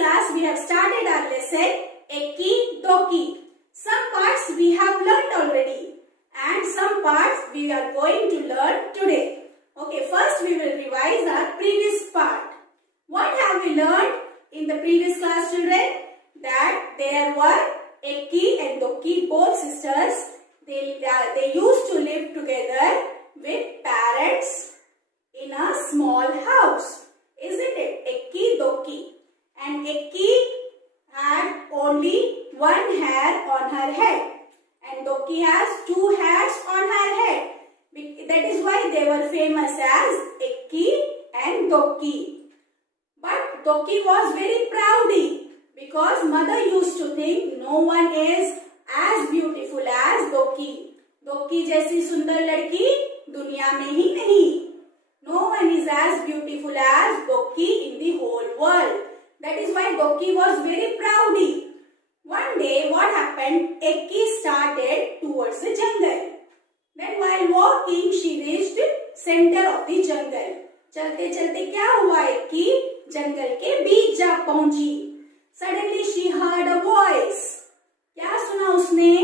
class we have started our lesson Ekki Dokki. Some parts we have learnt already and some parts we are going to learn today. Okay, first we will revise our previous part. What have we learned in the previous class, children? That there were Ekki and Dokki, both sisters. They used to live together with parents in a small house. Isn't it? Ekki Dokki. And Ekki had only one hair on her head. And Dokki has two hairs on her head. That is why they were famous as Ekki and Dokki. But Dokki was very proudy because mother used to think no one is as beautiful as Dokki. Dokki जैसी सुंदर लड़की दुनिया में ही नहीं. No one is as beautiful as Dokki in the whole world. That is why Dokki was very proudy. One day what happened? Ekki started towards the jungle. Then while walking she reached center of the jungle. चलते चलते क्या हुआ? Ekki जंगल के बीच जा पहुंची. Suddenly she heard a voice. क्या सुना उसने?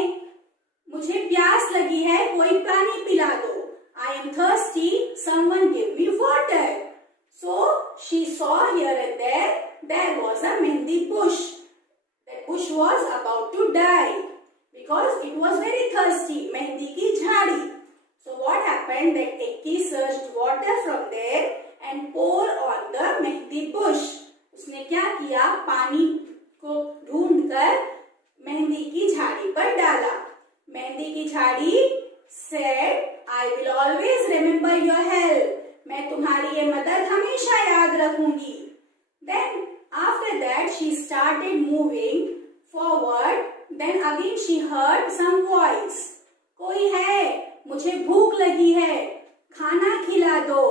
मुझे प्यास लगी है, कोई पानी पिला दो. I am thirsty, someone give me water. So she saw here and there was a mehndi bush. That bush was about to die because it was very thirsty. Mehndi ki jhadi. So what happened? That Ekki searched water from there and poured on the mehndi bush. उसने क्या किया? पानी को ढूंढकर मेहंदी की झाड़ी पर डाला. मेहंदी की झाड़ी said, I will always remember your help. मैं तुम्हारी ये मदद हमेशा याद रखूंगी. Then after that she started moving forward. Then again she heard some voice. कोई है, मुझे भूख लगी है, खाना खिला दो.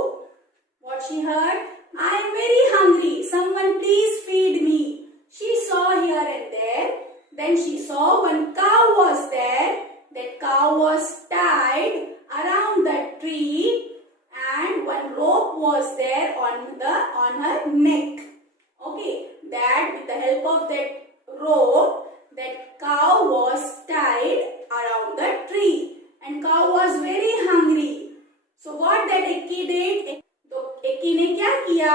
What she heard? I am very hungry. Someone please feed me. She saw here and there. Then she saw one cow was there. That cow was tied around the tree and one rope was there on her neck. Okay, that with the help of that rope, that cow was tied around the tree and cow was very hungry. So what that Ekki did? तो Ekki ने क्या किया?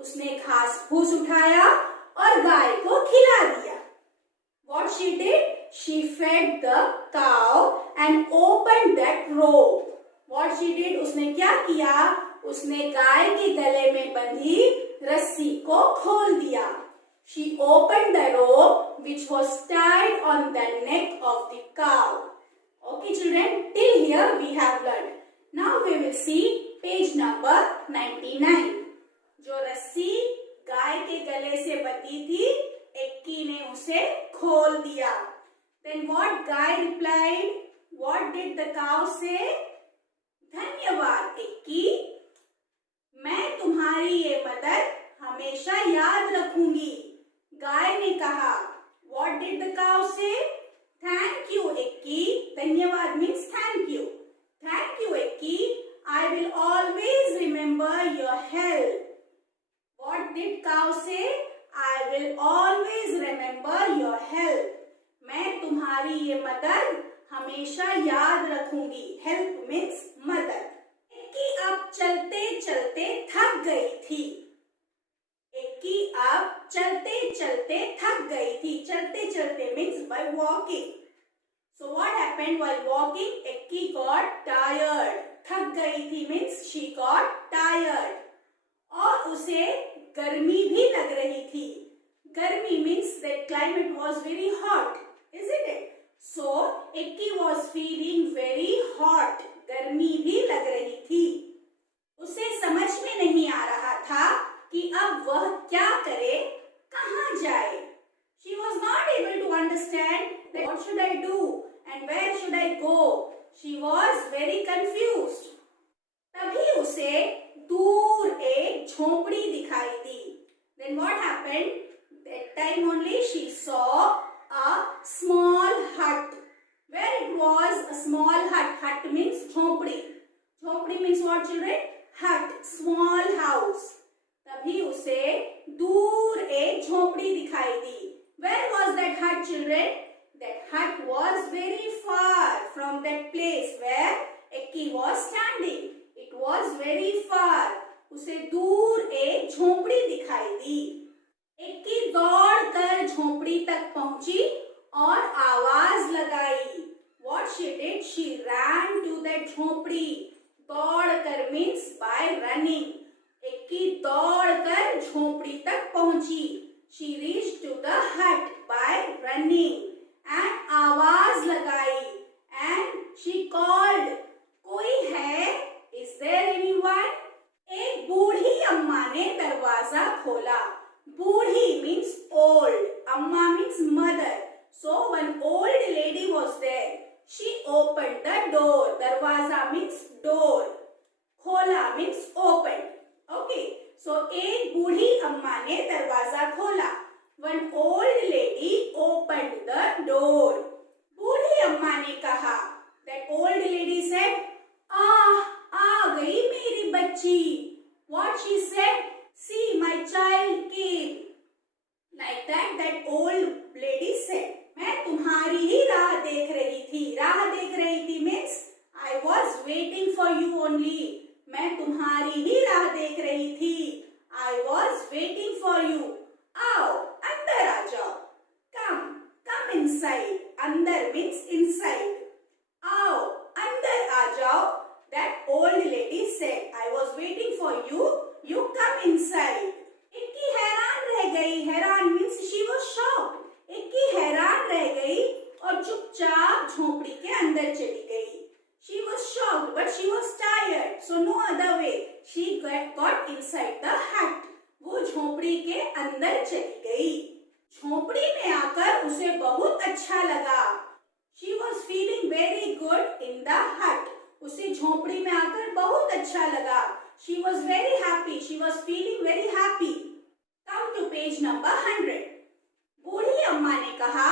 उसने घास फूस उठाया और गाय को खिला दिया. What she did? She fed the cow and opened that rope. What she did? उसने क्या किया? उसने गाय के गले में बंधी रस्सी को खोल दिया. She opened the rope which was tied on the neck of the cow. Okay, children, till here we have learned. Now we will see page number 99. जो रस्सी गाय के गले से बंधी थी, Ekki ने उसे खोल दिया. Then what guy replied? What did the cow say? धन्यवाद Ekki. मैं तुम्हारी ये मदद हमेशा याद रखूंगी. गाय ने कहा. What did the cow say? Thank you Ekki. धन्यवाद means thank you. Thank you Ekki. I will always remember your help. What did cow say? I will always remember your help. मैं तुम्हारी ये मदद हमेशा याद रखूंगी. Help means मदद. Ekki अब चलते चलते थक गई थी. Ekki अब चलते चलते थक गई थी. चलते चलते means by walking. So what happened while walking? Ekki got tired. थक गई थी means she got tired. और उसे गर्मी भी लग रही थी. गर्मी means that climate was very hot, isn't it? So Ekki was feeling very hot. गर्मी भी लग रही थी. उसे समझ में नहीं आ रहा था कि अब वह क्या करे, कहाँ जाए. She was not able to understand that what should I do and where should I go. She was very confused. तभी उसे दूर एक झोपड़ी दिखाई दी. Then what happened? That time only she saw a small hut. Where it was a small hut. Hut means झोपड़ी. झोपड़ी means what, children? Hut, small house. तभी उसे दूर एक झोपड़ी दिखाई दी. Where was that hut, children? That hut was very far from that place where Ekki was standing. It was very far. उसे दूर एक झोपड़ी दिखाई दी. एक्की दौड़कर झोपड़ी तक पहुंची और आवाज लगाई. What she did? She ran to that झोपड़ी. दौड़कर means by running. एक्की दौड़कर झोपड़ी तक पहुंची. She reached to the hut by running and आवाज लगाई and she called. कोई है? Is there anyone? एक बूढ़ी अम्मा ने दरवाजा खोला. बूढ़ी means old. Amma means mother. So one old lady was there. She opened the door. Darwaza means door. खोला means opened. Okay. So एक बूढ़ी अम्मा ने दरवाजा खोला. One old lady opened the door. बूढ़ी अम्मा ने कहा. That old lady said, आ गई मेरी बच्ची. What she said? See, my child came. Like that old lady said. मैं तुम्हारी ही राह देख रही थी. राह देख रही थी means I was waiting for you only. मैं तुम्हारी ही राह देख रही थी. I was waiting for you. आओ, अंदर आ जाओ. Come inside. अंदर means inside. आओ, अंदर आ जाओ. That old lady said, I was waiting for you. You come inside. एक्की हैरान रह गई. हैरान means she was shocked. एक्की हैरान रह गई और चुपचाप झोपड़ी के अंदर चली गई. She was shocked, but she was tired, so no other way. She got inside the hut. वो झोपड़ी के अंदर चली गई. झोपड़ी में आकर उसे बहुत अच्छा लगा. She was feeling very good in the hut. उसे झोपड़ी में आकर बहुत अच्छा लगा. She was very happy. She was feeling very happy. Come to page number 100. बूढ़ी अम्मा ने कहा,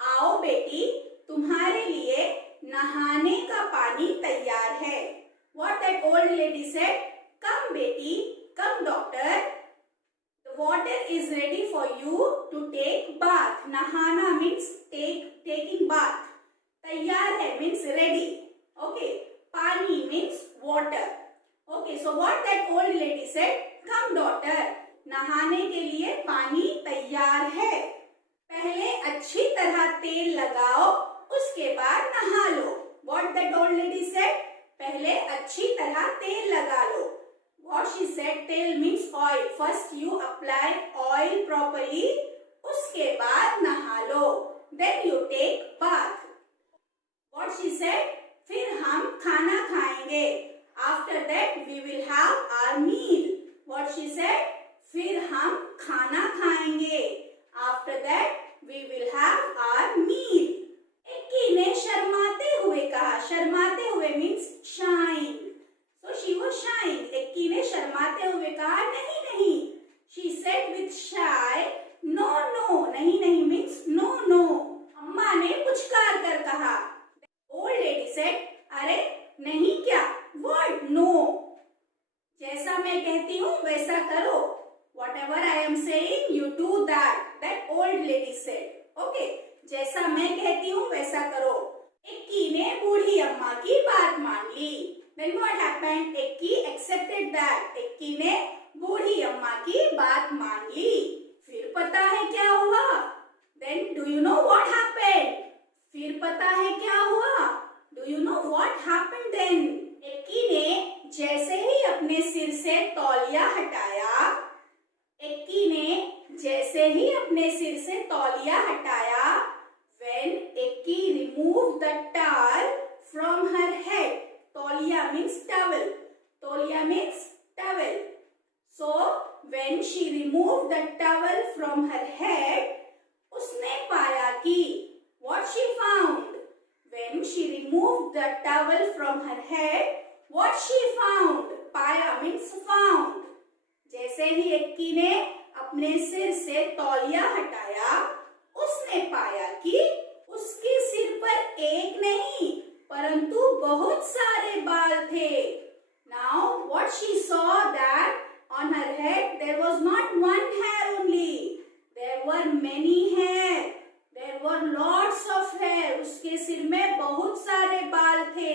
आओ बेटी, तुम्हारे लिए नहाने का पानी तैयार है. What that old lady said? Come बेटी, come daughter. The water is ready for you to take bath. नहाना means taking bath. तैयार है means ready. Okay. पानी means water. Okay, so what that old lady said? Come daughter. नहाने के लिए पानी तैयार है. पहले अच्छी तरह तेल लगाओ, उसके बाद नहा लो. What that old lady said? पहले अच्छी तरह तेल लगा लो. What she said? तेल means oil. First you apply oil properly. उसके बाद नहा लो. Then you take bath. What she said? फिर हम खाना खाएंगे. After that we will have our meal. What she said? फिर हम खाना खाएंगे. After that we will have our meal. एक्की ने शर्माते हुए कहा. शर्माते हुए means shying. So she was shying. एक्की ने शर्माते हुए कहा, नहीं. She said with shy, no. नहीं means no. अम्मा ने पुचकार कर कहा. Old lady said, अरे नहीं क्या? What? No. जैसा मैं कहती हूँ वैसा करो. Whatever I am saying, you do that. That old lady said. Okay. जैसा मैं कहती हूँ वैसा करो. एक्की ने बूढ़ी अम्मा की बात मान ली. Then what happened? एक्की accepted that. एक्की ने बूढ़ी अम्मा की बात मान ली. फिर पता है क्या हुआ? Then do you know what happened? फिर पता है क्या हुआ? Do you know what happened then? एक्की ने जैसे ही अपने सिर से तौलिया हटाया, एक्की ने जैसे ही अपने सिर से तौलिया हटाया, when एक्की removed the towel from her head. तौलिया means towel. तौलिया means towel. So when she removed the towel from her head, उसने पाया कि what she found? When she removed the towel from her head, what she found? पाया means found. जैसे ही एक्की ने अपने सिर से तौलिया हटाया, उसने पाया कि उसके सिर पर एक नहीं परंतु बहुत सारे बाल थे. Now what she saw that on her head there was not one hair only. There were many hair. There were lots of hair. उसके सिर में बहुत सारे बाल थे.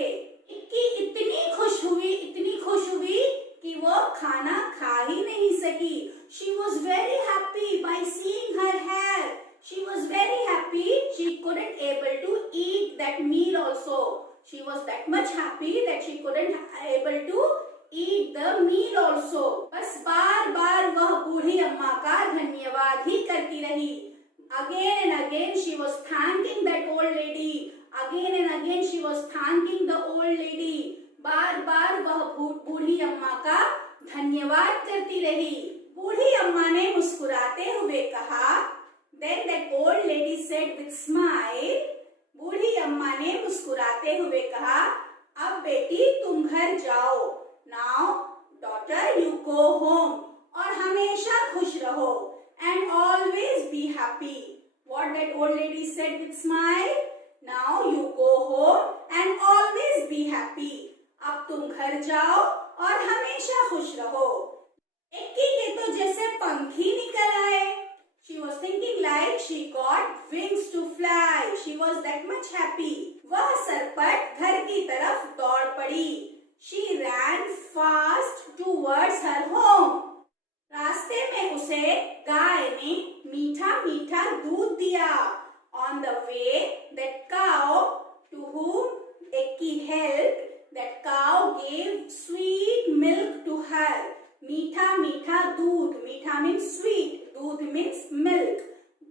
इक्की इतनी खुश हुई कि वो खाना खा ही नहीं सकी. She was very happy by seeing her hair. She was very happy. She couldn't able to eat that meal also. She was that much happy that she couldn't able to eat the meal also. बस बार बार वह बूढ़ी अम्मा का धन्यवाद ही करती रही. Again and again she was thanking that old lady. Again and again she was thanking the old lady. बार बार वह बूढ़ी अम्मा का धन्यवाद करती रही. बूढ़ी अम्मा ने मुस्कुराते हुए कहा. Then that old lady said with smile. बूढ़ी अम्मा ने मुस्कुराते हुए कहा, अब बेटी तुम घर जाओ. Now daughter you go home. और हमेशा खुश रहो. And always be happy. What that old lady said with smile. Now you go home and always be happy. अब तुम घर जाओ और हमेशा खुश रहो. एक्की के तो जैसे पंख ही निकल आए. She was thinking like she got wings to fly. She was that much happy. वह सरपट घर की तरफ दौड़ पड़ी. She ran fast towards her home. रास्ते में उसे गाय ने मीठा मीठा दूध दिया. On the way, that cow to whom Ekki helped, that cow gave sweet milk to her. मीठा मीठा दूध. मीठा means sweet. दूध means milk.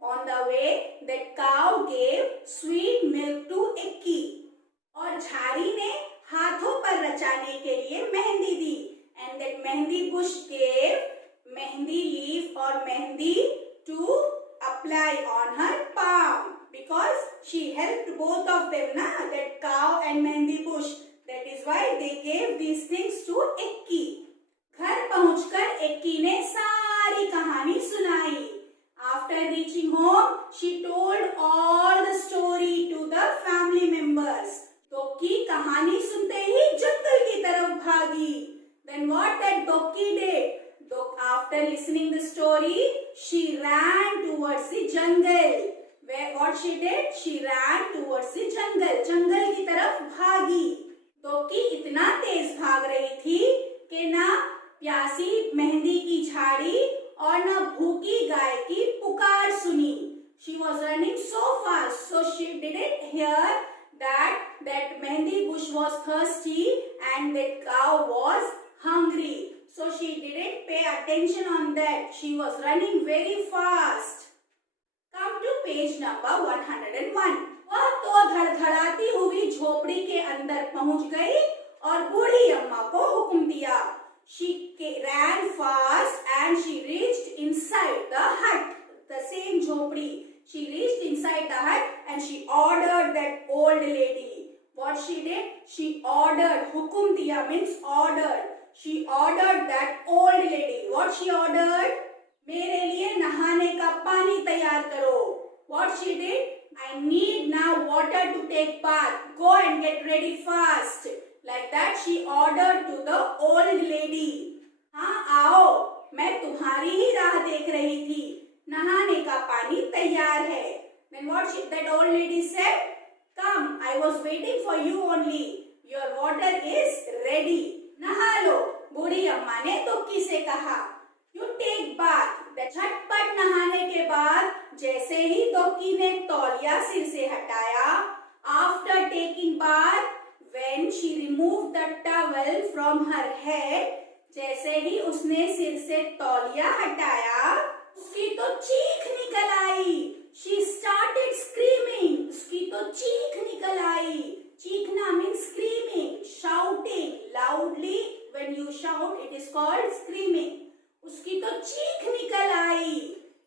On the way, that cow gave sweet milk to Ekki. और झाड़ी ने हाथों पर रचाने के लिए मेहंदी दी. And that mehndi bush gave mehndi leaf or mehndi to apply on her palm because she helped both of them, na, that cow and mehndi bush. That is why they gave these things to Ekki. घर पहुंचकर एक्की ने सारी कहानी सुनाई. After reaching home, she told all the story to the family members. दोक्की कहानी सुनते ही जंगल की तरफ भागी. Then what that दोक्की did? After listening the story, she ran towards the jungle. What she did? She ran towards the jungle. जंगल की तरफ भागी. दोक्की इतना तेज भाग रही थी कि ना प्यासी मेहंदी की झाड़ी और न भूखी गाय की पुकार सुनी. She was running so fast, so she didn't hear that mehendi bush was thirsty and that cow was hungry. So she didn't pay attention on that. She was running very fast. Come to page number 101. वह तो धड़धड़ाती हुई झोपड़ी के अंदर पहुंच गई और बूढ़ी अम्मा को हुक्म दिया. She ran fast and she reached inside the hut, the same झोपड़ी. She reached inside the hut and she ordered that old lady. What she did? She ordered. हुक्म दिया means ordered. She ordered that old lady. What she ordered? मेरे लिए नहाने का पानी तैयार करो. What she did? I need now water to take bath. Go and get ready fast. Like that she ordered to the old lady. हाँ आओ, मैं तुम्हारी ही राह देख रही थी. नहाने का पानी तैयार है. Then what that old lady said? Come, I was waiting for you only. Your water is ready. नहा लो. बूढ़ी अम्मा ने दोक्की से कहा. You take bath. झटपट नहाने के बाद जैसे ही दोक्की ने तौलिया सिर से हटाया, after taking bath, when she removed the towel from her head, जैसे ही उसने सिर से तौलिया हटाया, उसकी तो चीख निकल आई. She started screaming. उसकी तो चीख निकल आई. चीखना means screaming, shouting loudly. When you shout, it is called screaming. उसकी तो चीख निकल आई.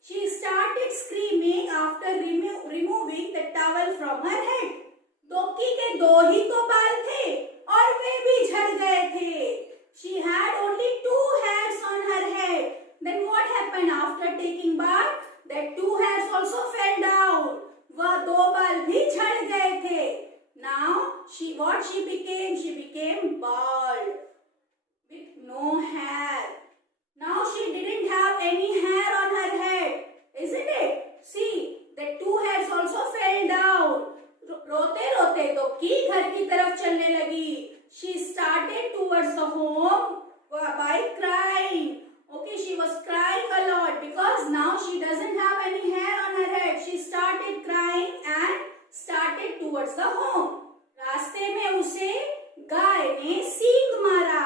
She started screaming after removing the towel from her head. दोक्की के दो ही तो बाल थे और वे भी झड़ गए थे. She had only 2 hairs on her head. Then what happened after taking bath? That 2 hairs also fell down. वह 2 बाल भी झड़ गए थे. Now what she became? She became bald with no hair. Now she didn't have any hair on her head, isn't it? towards the home by crying. Okay, she was crying a lot because now she doesn't have any hair on her head. She started crying and started towards the home. रास्ते में उसे गाय ने सींग मारा.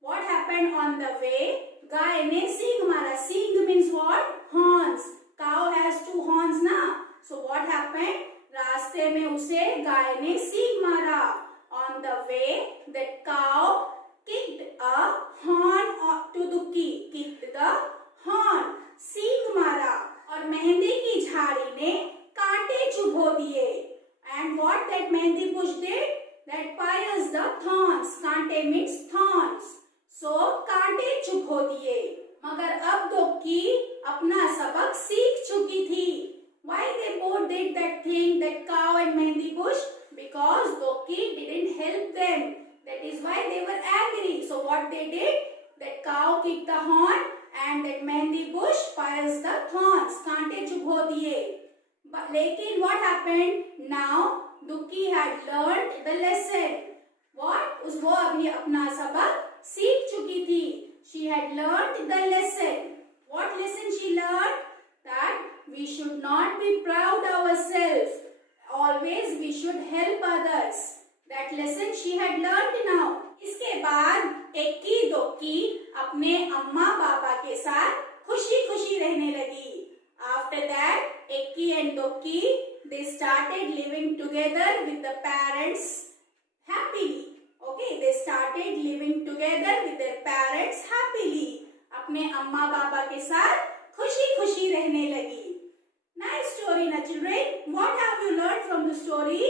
What happened on the way? गाय ने सींग मारा. सींग means what? Horns. Cow has two horns ना. So what happened? रास्ते में उसे गाय ने सींग मारा. On the way, that cow kicked a horn to Dukki. Kicked the horn. सींग मारा. और मेहंदी की झाड़ी ने कांटे चुभो दिए. And what that mehndi bush did? That pierced the thorns. कांटे means thorns. So कांटे चुभो दिए. मगर अब दुक्की अपना सबक सीख चुकी थी. Why they both did that thing, that cow and Mehendi bush? Because Dokki didn't help them. That is why they were angry. So what they did? That cow kicked the horn and that Mehendi bush pierced the thorns. कांटे चुभो दिए. But लेकिन what happened? Now Dukki had learned the lesson. What? वो अभी अपना सबक सीख चुकी थी. She had learned the lesson. What lesson she learned? That we should not be proud ourselves. Always we should help others. That lesson she had learned now. इसके बाद एक्की दोक्की अपने अम्मा पापा के साथ खुशी खुशी रहने लगी. After that, Ekki and Dokki, they started living together with the parents happily. Okay, they started living together with their parents happily. अपने अम्मा पापा के साथ खुशी खुशी रहने लगी. Nice story, na children. What have you learned from the story?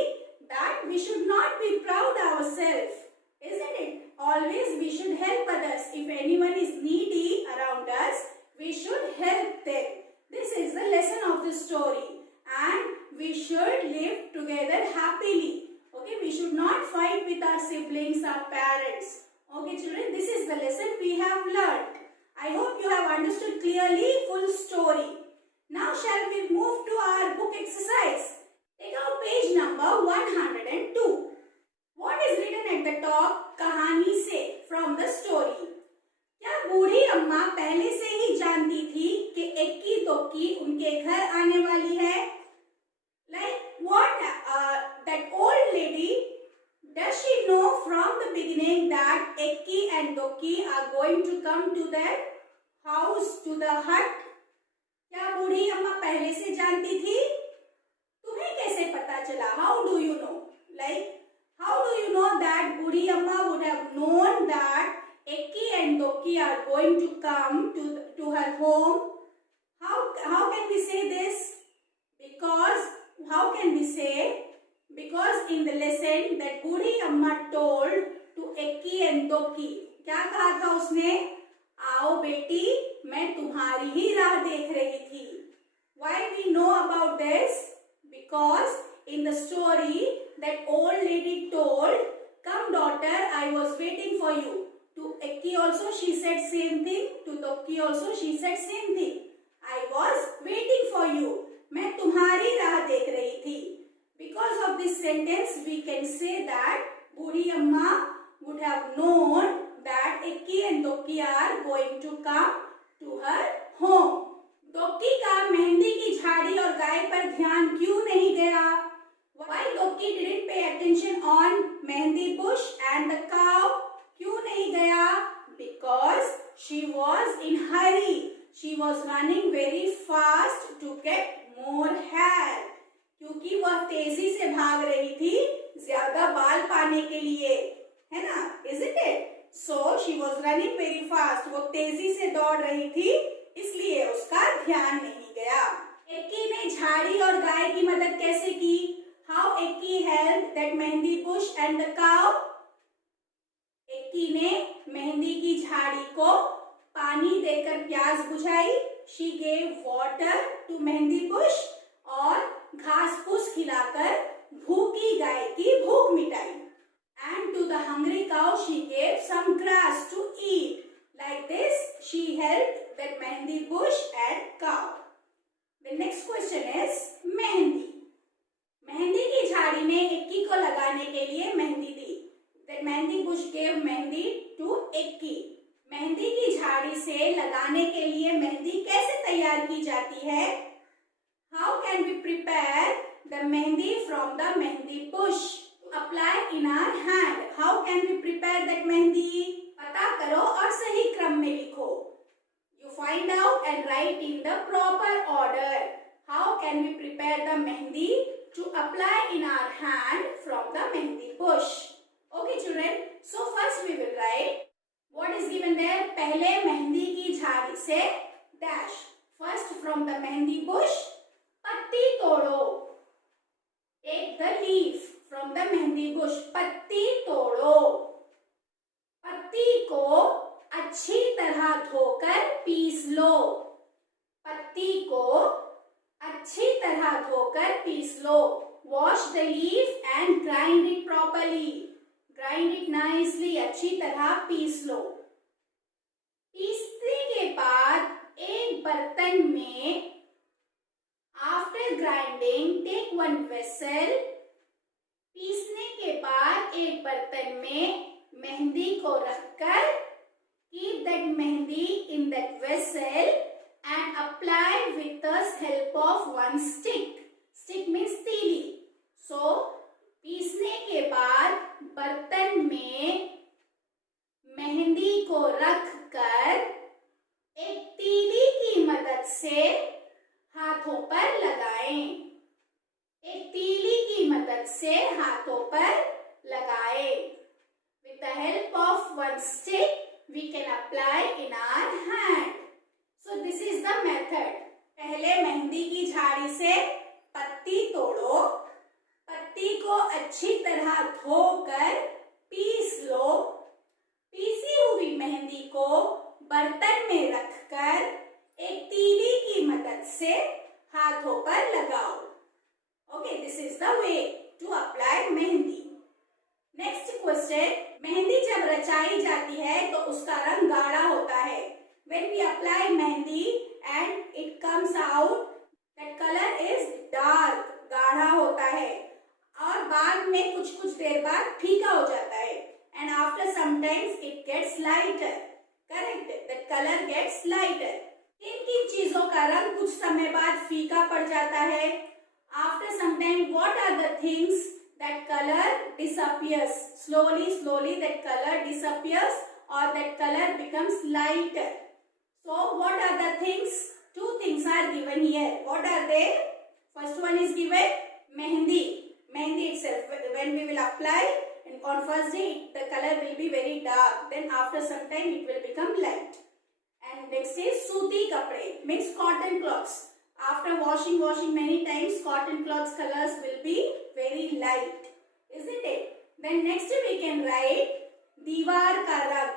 That we should not be proud ourselves, isn't it? Always we should help others. If anyone is needy around us, we should help them. This is the lesson of the story. And we should live together happily. Okay, we should not fight with our siblings, our parents. Okay, children, this is the lesson we have learned. I hope you have understood clearly full story. Now shall we move to our book exercise. Take out page number 102. What is written at the top? कहानी से from the story. क्या बूढ़ी अम्मा पहले से ही जानती थी कि एक्की दोक्की उनके घर आने वाली है? Like what? That old lady, does she know from the beginning that Ekki and Dokki are going to come to their house, to the hut? क्या बूढ़ी अम्मा पहले से जानती थी? तुम्हें कैसे पता चला? How do you know? Like how do you know that बूढ़ी अम्मा would have known that Ekki and Dokki are going to come to her home? How can we say this? Because how can we say? Because in the lesson that बूढ़ी अम्मा told to Ekki and Dokki, क्या कहा था उसने? आओ बेटी, मैं तुम्हारी ही राह देख रही थी. Why we know about this? Because in the story that old lady told, come daughter, I was waiting for you. To Ekki also she said same thing. To Dokki also she said same thing. I was waiting for you. मैं तुम्हारी राह देख रही थी. Because of this sentence we can say that बूढ़ी अम्मा would have known that Ekki and Dokki are going to come to her home. दोक्की का मेहंदी की झाड़ी और गाय पर ध्यान क्यों नहीं गया? Why Dokki didn't pay attention on mehndi bush and the cow? क्यों नहीं गया? Because she was in hurry. She was running very fast to get more hair. क्योंकि वह तेजी से भाग रही थी ज्यादा बाल पाने के लिए, है ना? Isn't it? So she was running very fast. वो तेजी से दौड़ रही थी, इसलिए उसका ध्यान नहीं गया. एक्की ने झाड़ी और गाय की मदद कैसे की? How Ekki helped that mehndi bush and the cow? एक्की ने मेहंदी की झाड़ी को पानी देकर प्यास बुझाई. She gave water to mehndi bush और घास फूस खिलाकर भूखी गाय की भूख मिटाई. And to the hungry cow she gave some grass to eat. Like this she helped that mehndi bush and cow. The next question is mehndi. Mehndi की झाड़ी ने एक्की को लगाने के लिए मेहंदी दी. That mehndi bush gave mehndi mehndi की झाड़ी से लगाने के लिए मेहंदी कैसे तैयार की जाती है? How can we prepare the mehndi from the mehndi bush to apply in our hand? How can we prepare that mehndi? पता करो और सही क्रम में लिखो. You find out and write in the proper order. How can we prepare the mehendi to apply in our hand from the mehendi bush? Okay children, so first we will write what is given there. पहले मेहंदी की झाड़ी से dash. First from the mehendi bush, पत्ती तोड़ो. Take the leaf from the mehendi bush. पत्ती तोड़ो. पत्ती को अच्छी तरह धोकर पीस लो. पत्ती को अच्छी तरह धोकर पीस लो. Wash the leaf and grind it properly. Grind it nicely. अच्छी तरह पीस लो. पीसने के बाद एक बर्तन में after grinding take one vessel. पीसने के बाद एक बर्तन में मेहंदी को रखकर keep that mehendi in that vessel and apply with the help of one stick. Stick means तीली. So पीसने के बाद बर्तन में मेहंदी को रखकर एक तीली की मदद से हाथों पर लगाएं. एक तीली की मदद से हाथों पर लगाएं. With the help of one stick we can apply in our hand. So this is the method. पहले मेहंदी की झाड़ी से पत्ती तोड़ो. पत्ती को अच्छी तरह धोकर पीस लो. पीसी हुई मेहंदी को बर्तन में रखकर एक तीली की मदद से हाथों पर लगाओ. Okay, this is the way to apply mehndi. Next question. Mehndi जब रचाई जाती है तो उसका रंग गाढ़ा होता है. When we apply mehndi and it comes out, that color is dark. गाढ़ा होता है और बाद में कुछ देर बाद फीका हो जाता है. And after sometimes it gets lighter. Correct? The color gets lighter. किन चीजों का रंग कुछ समय बाद फीका पड़ जाता है? After some time, what are the things that color disappears? Slowly that color disappears or that color becomes lighter. So what are the things? Two things are given here. What are they? First one is given mehendi. Mehendi itself, when we will apply and on first day the color will be very dark. Then after some time it will become light. And next is सूती कपड़े, means cotton cloths. After washing many times, cotton cloths colors will be very light, isn't it? Then next we can write दीवार का रंग,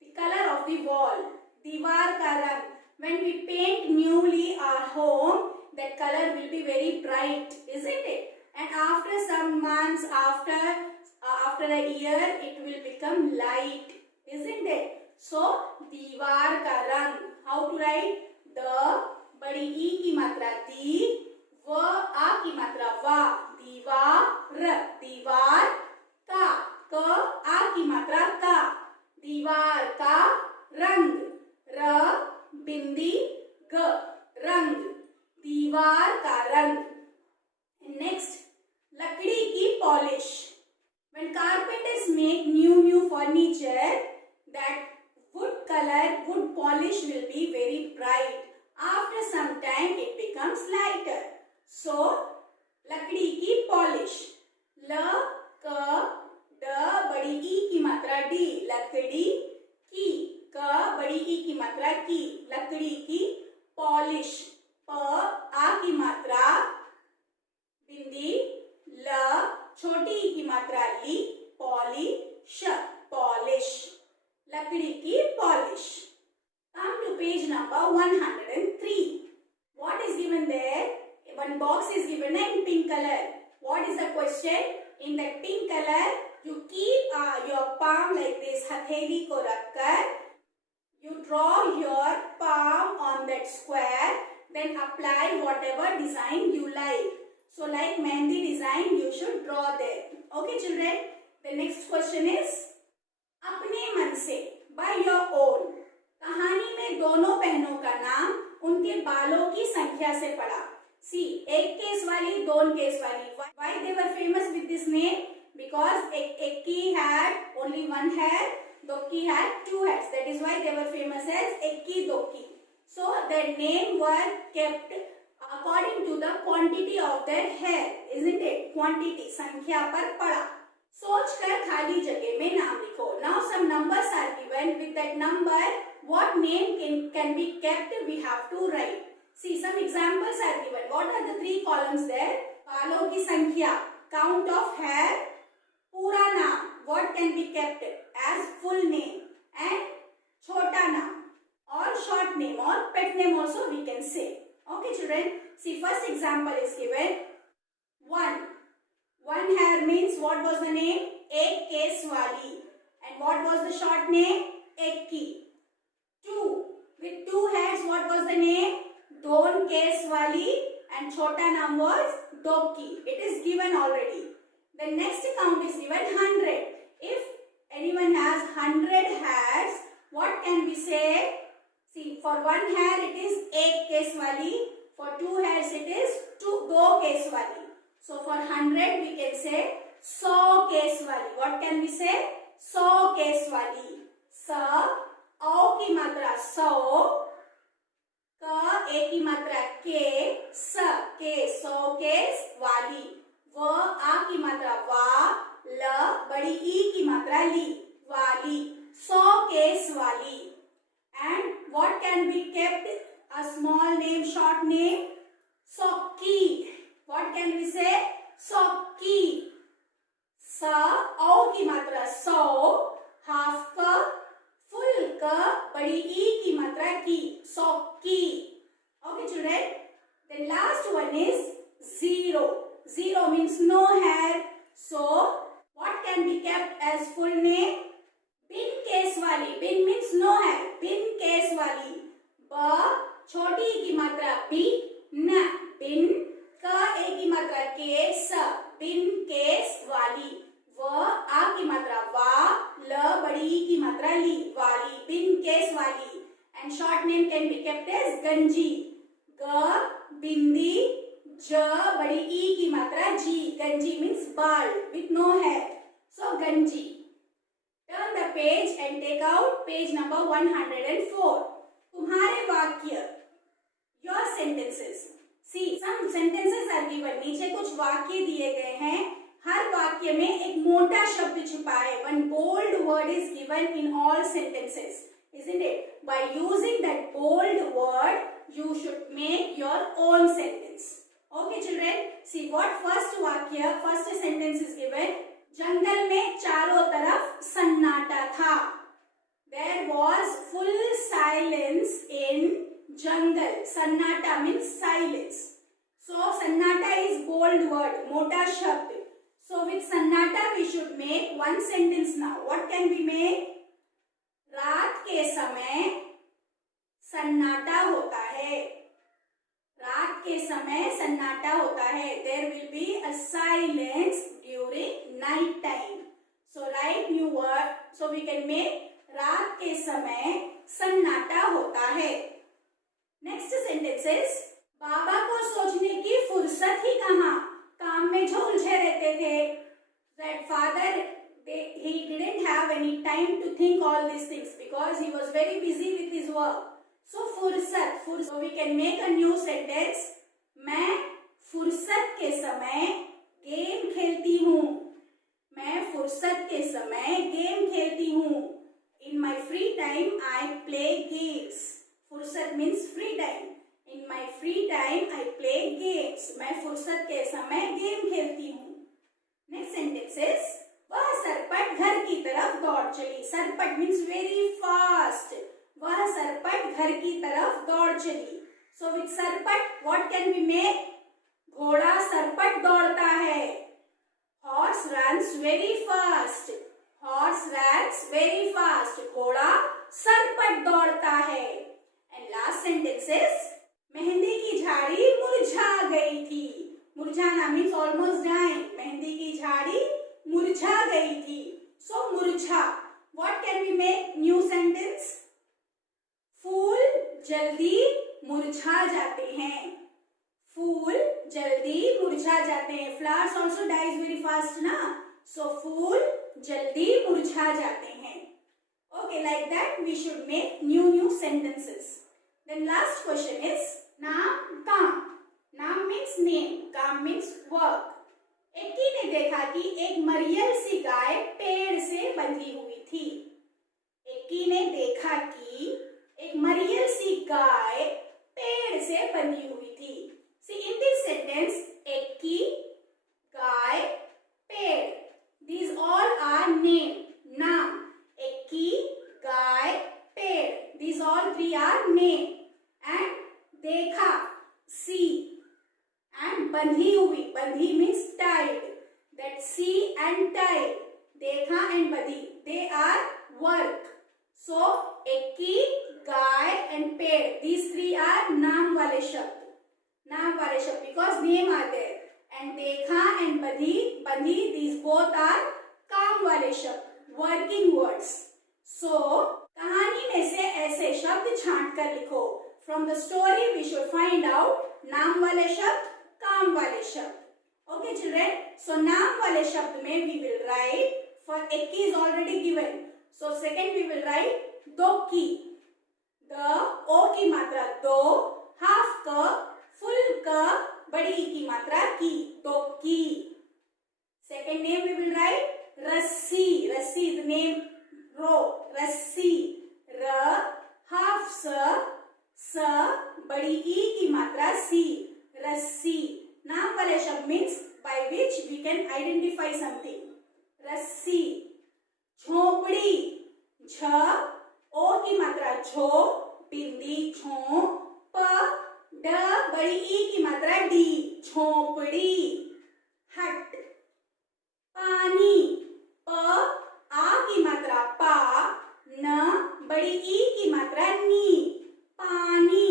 the color of the wall. दीवार का रंग. When we paint newly our home, that color will be very bright, isn't it? And after some months, after a year, it will become light, isn't it? So दीवार का रंग. How to write? the बड़ी ई की मात्रा दी, व आ की मात्रा वा. दीवार. दीवार का. क आ की मात्रा का. दीवार का रंग. र बिंदी ग. रंग. दीवार का रंग. नेक्स्ट, लकड़ी की polish. When carpenters make new furniture, that wood polish will be very bright. After some time it becomes lighter. So लकड़ी की पॉलिश. ल क ड बड़ी ई की मात्रा डी. लकड़ी की. क बड़ी ई की मात्रा की. लकड़ी की पॉलिश. प आ की मात्रा बिंदी. ल छोटी ई की मात्रा ली. पॉलिश. पॉलिश. लकड़ी की polish. Come to page number 103. What is given there? One box is given in pink color. What is the question? In that pink color, you keep your palm like this. हथेली को रखकर you draw your palm on that square. Then apply whatever design you like. So like mehendi design, you should draw there. Okay children. The next question is अपने मन से. by your own. कहानी में दोनों बहनों का नाम उनके बालों की संख्या से पड़ा. See, एक केस वाली, दोन केस वाली. Why they were famous with this name? Because Ekki had only one hair, Dokki had two hairs. That is why they were famous as Ekki Dokki. So their name were kept according to the quantity of their hair, isn't it? Quantity, संख्या पर पड़ा. सोचकर खाली जगह में नाम लिखो. Now some numbers are given. With that number, what name can be kept? We have to write. See, some examples are given. What are the three columns there? बालों की संख्या, count of hair, पूरा नाम, what can be kept as full name, and छोटा नाम or short name or pet name also we can say. Okay, children. See, first example is given. One hair means what was the name? Ek case वाली. And what was the short name? Ekki. Two, with two hairs, what was the name? दोन case वाली. And छोटा नाम was Dokki. It is given already. The next count is given 100. If anyone has 100 hairs, what can we say? See, for one hair it is एक case वाली. For two hairs it is दो case वाली. So for 100 we can say 100 case वाली. What can we say? 100 case वाली. स, औ की मात्रा सौ, क, ए की मात्रा के, स, के, 100 केस वाली. व, आ की मात्रा वा, ल, बड़ी ई की मात्रा ली, वाली. 100 केस वाली. And what can be kept? A small name, short name? Sokki. What can we say? Sokki. Sa, औ की मात्रा सौ, हाफ क, फुल क, बड़ी ई की मात्रा की, सौक्की. Okay, children. The last one is 0. 0 means no hair. So, what can be kept as full name? Bin case वाली. बिन means no hair. बिन केस वाली. ब, छोटी की मात्रा बी, न, बिन, क, ए की मात्रा के, स, बिन केस वाली. व, आ की मात्रा वा, ल, बड़ी ई की मात्रा ली, वाली. बिन केस वाली. And short name can be kept as गंजी. ग, बिंदी, ज, बड़ी ई की मात्रा जी. गंजी means bald with no hair. So गंजी. Turn the page and take out page number 104. तुम्हारे वाक्य, your sentences. See, some sentences are given. नीचे कुछ वाक्य दिए गए हैं. हर वाक्य में एक मोटा शब्द छुपा है. One bold word is given in all sentences, isn't it? By using that bold word, you should make your own sentence. Okay, children. See what first वाक्य, first sentence is given. जंगल में चारों तरफ सन्नाटा था. There was full silence in jungle. Sannata means silence. So sannata is bold word, मोटा शब्द. So with sannata we should make one sentence now. What can we make? रात के समय सन्नाटा होता है. रात के समय सन्नाटा होता है. There will be a silence during night time. So write new word. So we can make रात के समय सन्नाटा होता है. Next sentences. बाबा को सोचने की फुर्सत ही कहाँ. काम में जो उलझे रहते थे. That father, he didn't have any time to think all these things because he was very busy with his work. So फुर्सत. So we can make a new sentence. मैं फुर्सत के समय गेम खेलती हूँ. मैं फुर्सत के समय गेम खेलती हूँ. In my free time, I play games. फुर्सत means free time. In my free time, I play games. मैं फुर्सत के समय गेम खेलती हूँ. Next sentence is, वह सरपट घर की तरफ दौड़ चली. सरपट means very fast. वह सरपट घर की तरफ दौड़ चली. So with सरपट, what can we make? घोड़ा सरपट दौड़ता है. Horse runs very fast. Horse runs very fast. घोड़ा सरपट दौड़ता है. And last sentence is, mehndi की झाड़ी मुरझा गई थी. मुरझाना means almost dying. मेहंदी की झाड़ी मुरझा गई थी. So मुरझा. What can we make new sentence? फूल जल्दी मुरझा जाते हैं. फूल जल्दी मुरझा जाते हैं. Flowers also dies very fast ना. So फूल जल्दी मुरझा जाते हैं. Okay, like that we should make new sentences. Then last question is नाम काम. नाम means name, काम means work. एक्की ने देखा कि एक मरियल सी गाय पेड़ से बंधी हुई थी. एक्की ने देखा कि एक मरियल सी गाय पेड़ से बंधी हुई थी. See in this sentence, एक्की, गाय, पेड़. These all are name, नाम. एक्की, गाय, पेड़. These all three are name. And देखा, see. And बंधी हुई. बंधी means tied. That see and tied. देखा and बंधी. They are work. So एक्की, गाय and पेड़. These three are नाम वाले शब्द. नाम वाले शब्द because name are there. And देखा and बंधी. These both are काम वाले शब्द. Working words. So कहानी में से ऐसे शब्द छांट कर लिखो. From the story we should find out नाम वाले शब्द, काम वाले शब्द. Okay children, so नाम वाले शब्द में we will write, for एक्की is already given, so second we will write दोक्की. द ओ की मात्रा दो, हाफ क, फुल क, बड़ी ई की मात्रा की, दोक्की. Second name we will write रस्सी. रस्सी is the name rope. रस्सी. र, हाफ स, बड़ी ई की मात्रा सी, रस्सी. नाम वाले शब्द means by which we can identify something. रस्सी. झोपड़ी. झ, ओ की मात्रा झो, बिंदी झो, प, ड, बड़ी ई की मात्रा डी, झोपड़ी. हट. पानी. प, आ की मात्रा पा, न, बड़ी ई की मात्रा नी, पानी.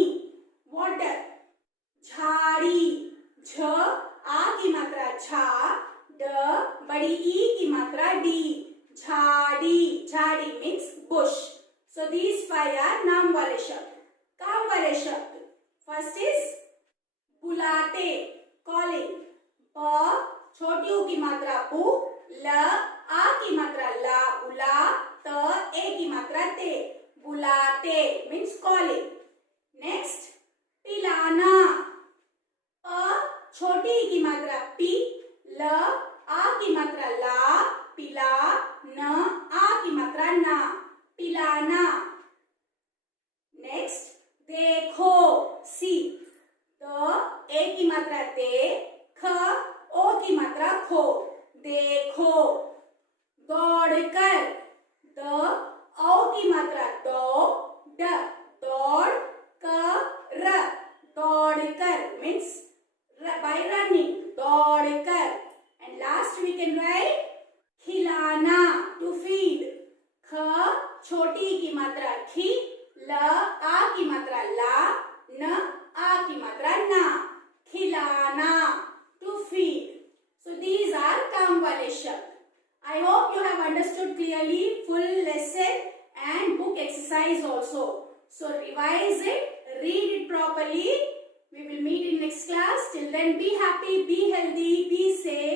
वाटर. झाड़ी. झ, आ की मात्रा झा, ड, बड़ी ई की मात्रा डी, झाड़ी. झाड़ी means Bush. So these five are नाम वाले शब्द. काम वाले शब्द. First is बुलाते, calling. प, छोटी ऊ की मात्रा पू, ल, आ की मात्रा ला, बुला, त, ए की मात्रा ते, बुलाते means calling. Next पिलाना. प, छोटी ई की मात्रा पी, ल, आ की मात्रा ला, पिला, न, आ की मात्रा ना, पिलाना. नेक्स्ट देखो, सी. द, ए की मात्रा ते, ख, ओ की मात्रा खो, देखो. दौड़कर. द, औ की मात्रा दो, ड, दौड़, क, र, दौड़कर means by running, दौड़कर. And last we can write खिलाना, to feed. ख, छोटी की मात्रा खी, ल, आ की मात्रा ला, न, आ की मात्रा ना, खिलाना, to feed. So these are काम वाले शब्द. I hope you have understood clearly full lesson and book exercise also. So revise it, read it properly. We will meet in next class. Till then, be happy, be healthy, be safe.